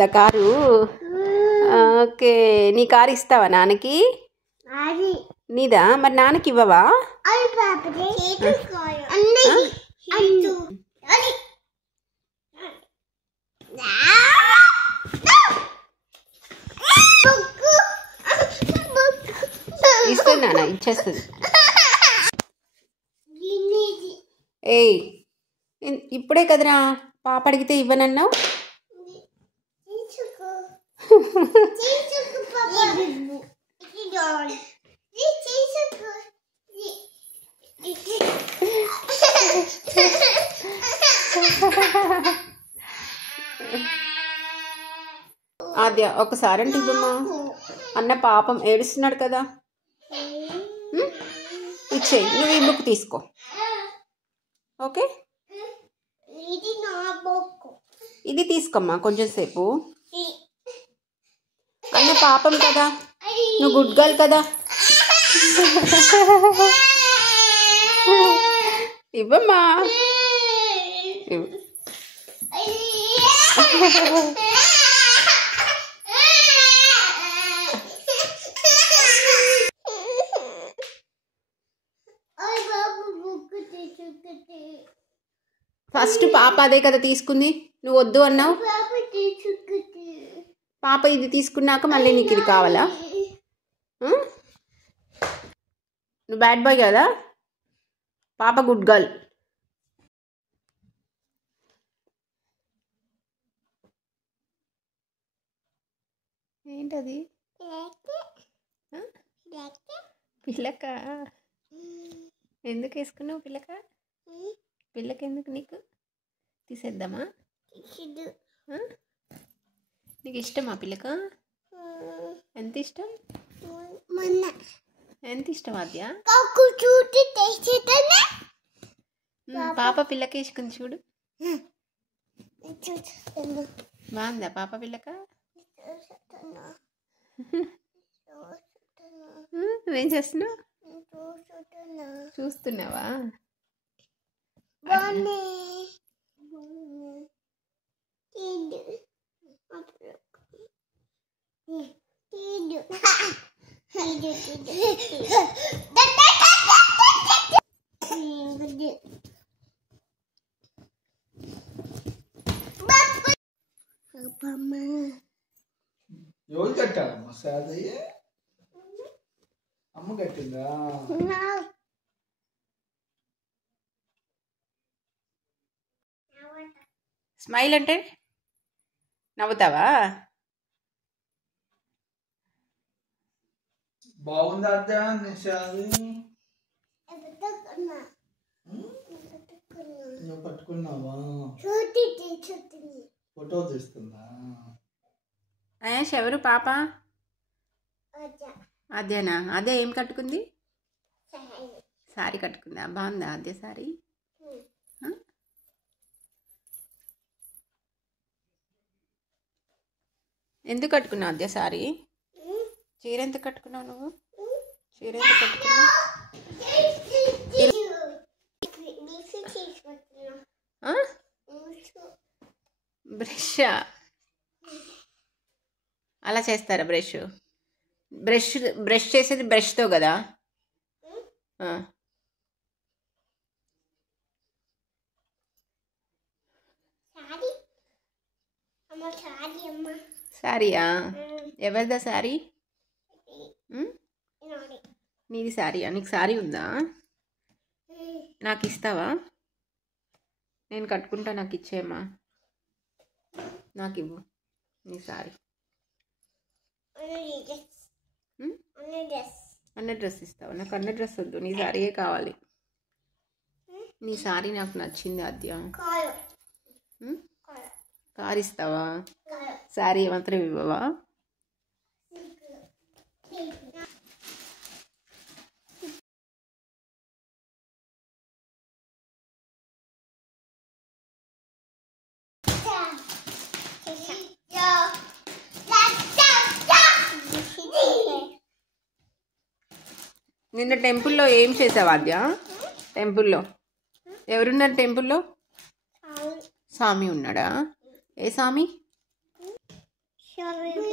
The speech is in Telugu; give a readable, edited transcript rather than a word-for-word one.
వచ్చిందా కారు? ఓకే, నీ కారు ఇస్తావా నాన్నకి? నీదా? మరి నాన్నకి ఇవ్వవా? ఇస్తుంది నాన్న, ఇచ్చేస్తుంది. ఏయ్, ఇప్పుడే కదరా పాప అడిగితే ఇవ్వనన్నావు. ఆద్య ఒకసారి అంటే ఇవ్వమ్మా. అన్న పాపం ఏడుస్తున్నాడు కదా, ఇచ్చేయి. నువ్వు ఈ బుక్ తీసుకో. ఓకే, ఇది తీసుకోమ్మా కొంచెం సేపు. అన్న పాపం కదా, నువ్వు గుడ్ గర్ల్ కదా. ఇవ్వమ్మా. ఫస్ట్ పాప అదే కదా తీసుకుంది, నువ్వు వద్దు అన్నావు. పాప ఇది తీసుకున్నాక మళ్ళీ నీకు ఇది కావాలా? నువ్వు బ్యాడ్ బాయ్ కదా, పాప గుడ్ గర్ల్. ఏంటది? పిల్లక? ఎందుకు వేసుకున్నావు పిల్లక? పిల్లకి ఎందుకు నీకు? తీసేద్దామా? నీకు ఇష్టమా పిల్లక? ఎంత ఇష్టం? ఎంత ఇష్టం ఆద్య? పాప పిల్లకి వేసుకుంది చూడు. బాగుందా పాప పిల్లక? నువ్వేం చేస్తున్నావు? చూస్తున్నావా? ఎవరు కట్టాలమ్మా? సాదయ్య అమ్మ కట్టిందా? స్మైల్ అంటే నవ్వుతావా? బాగుందా నిషాది? నువ్వు పట్టుకున్నావా? ఫోటో తీస్తుందా? అయాష్ ఎవరు పాప? అదేనా? అదే ఏం కట్టుకుంది? సారీ కట్టుకుందా? బాగుందా అదే సారీ? ఎందుకు కట్టుకున్నావు అదే సారీ? చీర ఎంత కట్టుకున్నావు నువ్వు? చీర ఎంత కట్టుకున్నావు? బ్రషా? అలా చేస్తారా బ్రష్? బ్రష్ చేసేది బ్రష్తో కదా. సారీయా? ఎవరిదా సారీ? నీది సారీయా? నీకు సారీ ఉందా? నాకు ఇస్తావా? నేను కట్టుకుంటా, నాకు ఇచ్చేయమ్మా. నాకు ఇవ్వు నీ సారీ. అన్న డ్రెస్ ఇస్తావా? నాకు అన్న డ్రెస్ వద్దు, నీ సారీయే కావాలి. నీ సారీ నాకు నచ్చింది ఆద్య. కారు ఇస్తావా? సారీ మాత్రం ఇవ్వవా? నిన్న టెంపుల్లో ఏం చేసావు ఆద్య? టెంపుల్లో ఎవరున్నారు? టెంపుల్లో స్వామి ఉన్నాడా? ఏ స్వామి? Sorry.